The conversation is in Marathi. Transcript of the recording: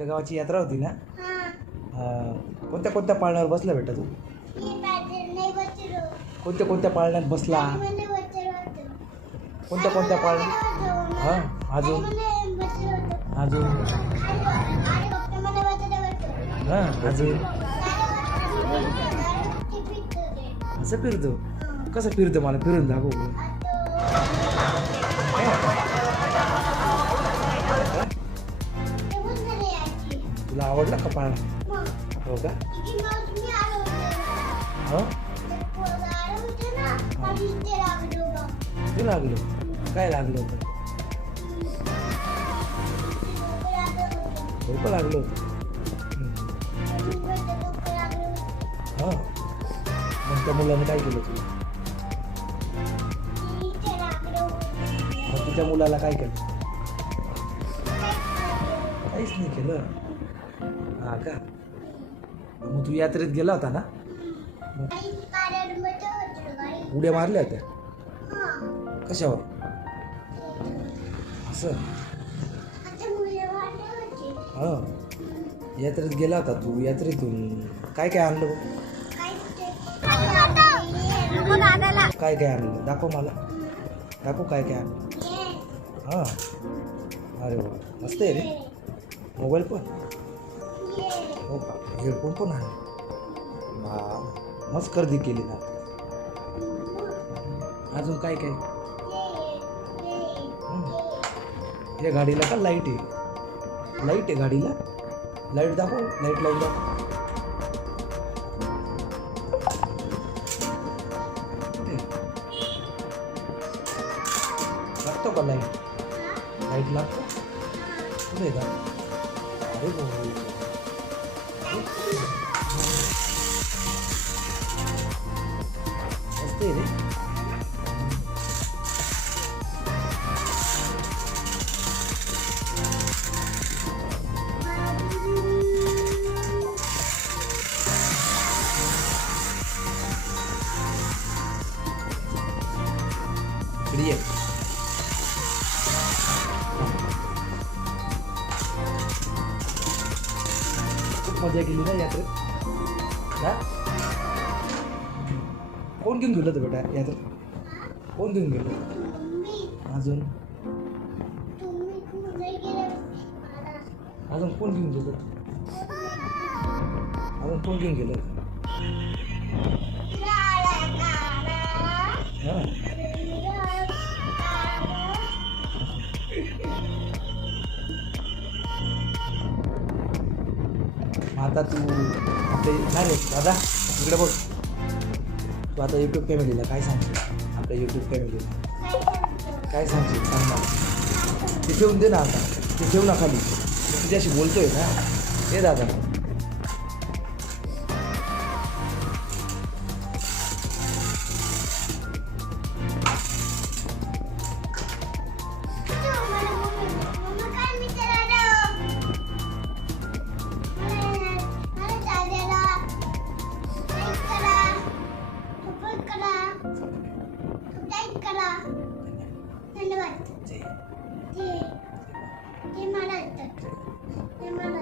आपल्या गावाची यात्रा होती ना. कोणत्या कोणत्या पाळण्यावर बसला बेटा तू? कोणत्या कोणत्या पाळण्यात बसला? कोणत्या कोणत्या पाळण्या? हां अजून अजून हां अजून असं फिरतो. कसं फिरतो मला फिरून दाखव. तुला आवडला का पाळणा? हो का? हां तू लागलो काय लागलं होतं? डोकं लागलं होतं. हां मग त्या मुलाने काय केलं तुला? मग तुझ्या मुलाला काय केलं? काहीच नाही केलं. हा का? मग तू यात्रेत गेला होता ना? उड्या मारल्या होत्या कशावर? असं हां यात्रेत गेला होता तू. यात्रेतून काय काय आणलं? काय काय आणलं दाखव मला. दाखव काय काय आणलं. हां अरे वा मस्त आहे रे. मोबाईल पण हो का? हेडफोन पण आहे. मस्त खरेदी केली ना. अजून काय काय? या गाडीला का लाईट आहे? लाईट आहे गाडीला. लाईट दाखव. लाईट लावून दाखव. लागतो का लाईट? लाईट लागतो कुठे का? अरे मस्त आहे रे. खूप मजा केली ना यात्रेत. हा कोण घेऊन गेलं होतं बेटा यात्रेत? कोण घेऊन गेलं? अजून अजून कोण घेऊन गेलं? अजून कोण घेऊन गेलं? हां आता तू आपले नाही रे दादा इकडे बघ. तू आता यूट्यूब फॅमिलीला काय सांगशील? आपल्या यूट्यूब फॅमिलीला काय सांगशील? सांग ना. ते ठेवून दे ना आता. ते ठेवू ना खाली. मी तुझ्याशी बोलतोय ना. हे दादा धन्यवाद. ते मला